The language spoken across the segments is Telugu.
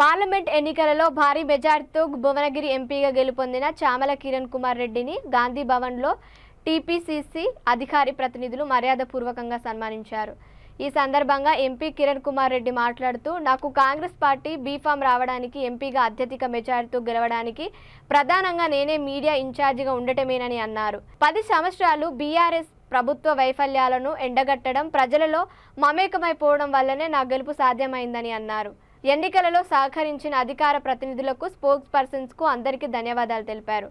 పార్లమెంట్ ఎన్నికలలో భారీ మెజార్టీతో భువనగిరి ఎంపీగా గెలుపొందిన చామల కిరణ్ కుమార్ రెడ్డిని గాంధీ భవన్లో టీపీసీసీ అధికారి ప్రతినిధులు మర్యాదపూర్వకంగా సన్మానించారు. ఈ సందర్భంగా ఎంపీ కిరణ్ కుమార్ రెడ్డి మాట్లాడుతూ, నాకు కాంగ్రెస్ పార్టీ బీఫామ్ రావడానికి, ఎంపీగా అత్యధిక మెజార్టీతో గెలవడానికి ప్రధానంగా నేనే మీడియా ఇన్ఛార్జిగా ఉండటమేనని అన్నారు. 10 సంవత్సరాలు బీఆర్ఎస్ ప్రభుత్వ వైఫల్యాలను ఎండగట్టడం, ప్రజలలో మమేకమైపోవడం వల్లనే నా గెలుపు సాధ్యమైందని అన్నారు. ఎన్నికలలో సహకరించిన అధికార ప్రతినిధులకు, స్పోక్స్ పర్సన్స్ కు అందరికీ ధన్యవాదాలు తెలిపారు.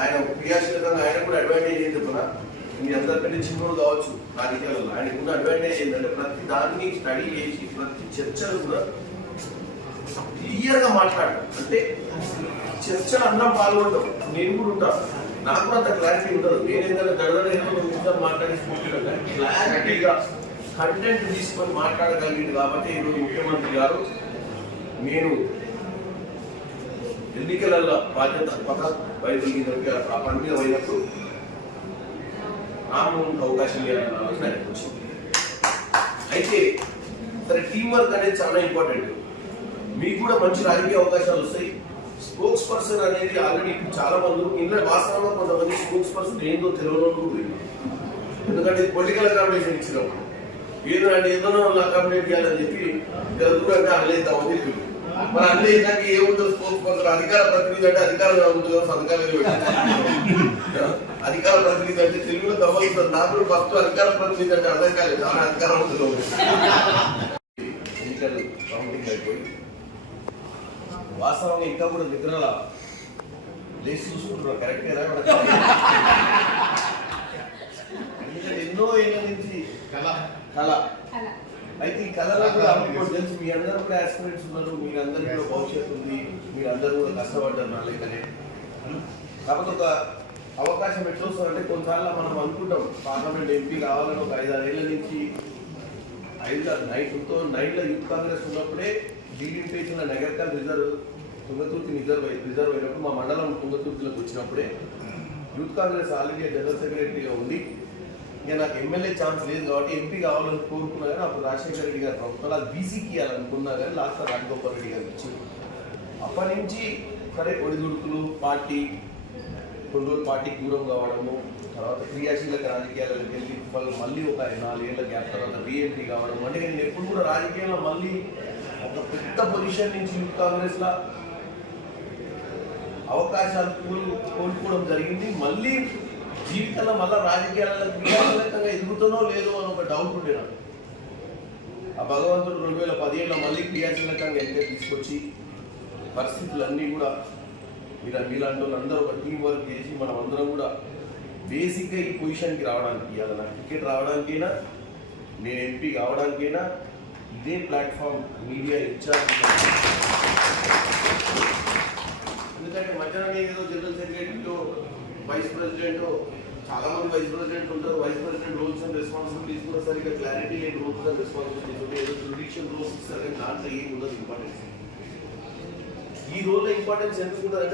ఆయన క్రియాశీలకంగా ఆయన కూడా అడ్వాంటేజ్ ఏంటి చెప్పిన మీ అందరికంటే చిన్నోడు కావచ్చు రాజకీయాలలో ఆయనకున్న అడ్వాంటేజ్ ఏంటంటే ప్రతి దాన్ని స్టడీ చేసి ప్రతి చర్చలు కూడా క్లియర్ గా మాట్లాడటం. అంటే చర్చలు అందరం పాల్గొంటాం, నేను కూడా ఉంటాను, నాకు కూడా అంత క్లారిటీ ఉండదు. నేను ఏదైనా దడదడ మాట్లాడేసుకుంటున్నా క్లారిటీగా కంటెంట్ తీసుకొని మాట్లాడగలిగింది. కాబట్టి ఈరోజు ముఖ్యమంత్రి గారు నేను ఎన్నికల బాధ్యత ఆ పని మీద పోయినప్పుడు రామోహన్కి అవకాశం ఇవ్వాలన్న ఆలోచన ఆయనకు వచ్చింది. అయితే సరే, టీం వర్క్ అనేది చాలా ఇంపార్టెంట్. మీకు కూడా మంచి రాజకీయ అవకాశాలు వస్తాయి. స్పోక్స్ పర్సన్ అనేది ఆల్రెడీ చాలా మంది ఇంట్లో వాస్తవంగా కొంతమంది స్పోక్స్ పర్సన్ ఏందో తెలియదు. ఎందుకంటే పొలిటికల్ అకామిడేషన్ ఇచ్చినప్పుడు ఏదో అంటే ఏదో అకామిడేట్ చేయాలని చెప్పి దూరంగా అల్లేద్దామని చెప్పి మరి అన్నీ ఇలాంటి ఏముంటుంది స్పోక్స్ పర్సన్ అధికార ప్రతినిధి అంటే అధికారం ఉంటుందో అధికార ప్రతినిధి అంటే తెలుగులో దమ్మవుతుంది. నాకు ఫస్ట్ అధికార ప్రతినిధి అంటే అర్థం కాలేదు, చాలా అధికారం ఉంటుందో. ఎన్నికలు కౌంటింగ్ అయిపోయి వాస్తవంగా ఇంకా కూడా నిద్రల లేచి చూసుకుంటున్నారు కరెక్టేనా. ఎందుకంటే ఎన్నో ఏళ్ళ నుంచి కళ అయితే ఈ కళలో కూడా అనుకోండి తెలుసు, మీ అందరూ కూడా ఆస్పిరెంట్స్ ఉన్నారు, మీరందరికీ కూడా భవిష్యత్తు ఉంది, మీరందరూ కూడా కష్టపడ్డారు నా లెక్కనే. కాకపోతే ఒక అవకాశం ఎట్లా వస్తుందంటే కొన్నిసార్లు మనం అనుకుంటాం పార్లమెంట్ ఎంపీ కావాలని. ఒక 5-6 ఏళ్ళ నుంచి 2009లో యూత్ కాంగ్రెస్ ఉన్నప్పుడే డీలిమిటేషన్ నగరకల్ రిజర్వ్ తుంగతుర్తి రిజర్వ్ అయినప్పుడు మా మండలం తుంగతుర్తిలోకి వచ్చినప్పుడే యూత్ కాంగ్రెస్ ఆల్రెడీ జనరల్ సెక్రటరీగా ఉంది. ఇక నాకు ఎమ్మెల్యే ఛాన్స్ లేదు కాబట్టి ఎంపీ కావాలని కోరుకున్నా కానీ అప్పుడు రాజశేఖర రెడ్డి గారి ప్రభుత్వం అది బీసీకి ఇవ్వాలనుకున్నా కానీ లాస్ట్ రాజగోపాల్ రెడ్డి గారు ఇచ్చింది. అప్పటి నుంచి సరే ఒడిదుడుకులు, పార్టీ కొన్ని రోజులు పార్టీకి దూరం కావడము, తర్వాత క్రియాశీలక రాజకీయాలకు వెళ్ళి మళ్ళీ ఒక 4 ఏళ్ల గ్యాప్ తర్వాత బీఎంపీ కావడం. అంటే నేను ఎప్పుడు కూడా రాజకీయాల్లో మళ్ళీ ఒక పెద్ద పొజిషన్ నుంచి యూత్ కాంగ్రెస్లో అవకాశాలు కోల్పోవడం జరిగింది. మళ్ళీ జీవితంలో మళ్ళీ రాజకీయాలలో క్రియాశీలకంగా ఎదుగుతుందో లేదో అని ఒక డౌట్ ఉండే నాకు. ఆ భగవంతుడు 2017లో మళ్ళీ క్రియాశీలకంగా ఎంతో తీసుకొచ్చి పరిస్థితులన్నీ కూడా మీలాంటి వాళ్ళందరూ ఒక టీం వర్క్ చేసి మనం అందరం కూడా బేసిక్గా ఈ పొజిషన్కి రావడానికి, ఇవాళ నాకు టికెట్ రావడానికైనా, నేను ఎంపీ కావడానికైనా ఇదే ప్లాట్ఫామ్ మీడియా ఇన్ఛార్జ్. ఎందుకంటే మధ్యాహ్నం ఏదో జనరల్ సెక్రటరీతో వైస్ ప్రెసిడెంట్, చాలా మంది వైస్ ప్రెసిడెంట్ ఉంటారు. Vice president roles and responsibilities కూడా సరిగ్గా క్లారిటీ లేని రోల్స్ అండ్ రెస్పాన్సిబిలిటీస్ ఉంటాయి. ఏదో జ్యుడిషియల్ రోల్స్ ఇస్తారు కానీ దాంట్లో ఏం ఉండదు ఇంపార్టెన్స్. ఈ రోల్లో ఇంపార్టెన్స్ ఎందుకు ఉంటుంది అంటే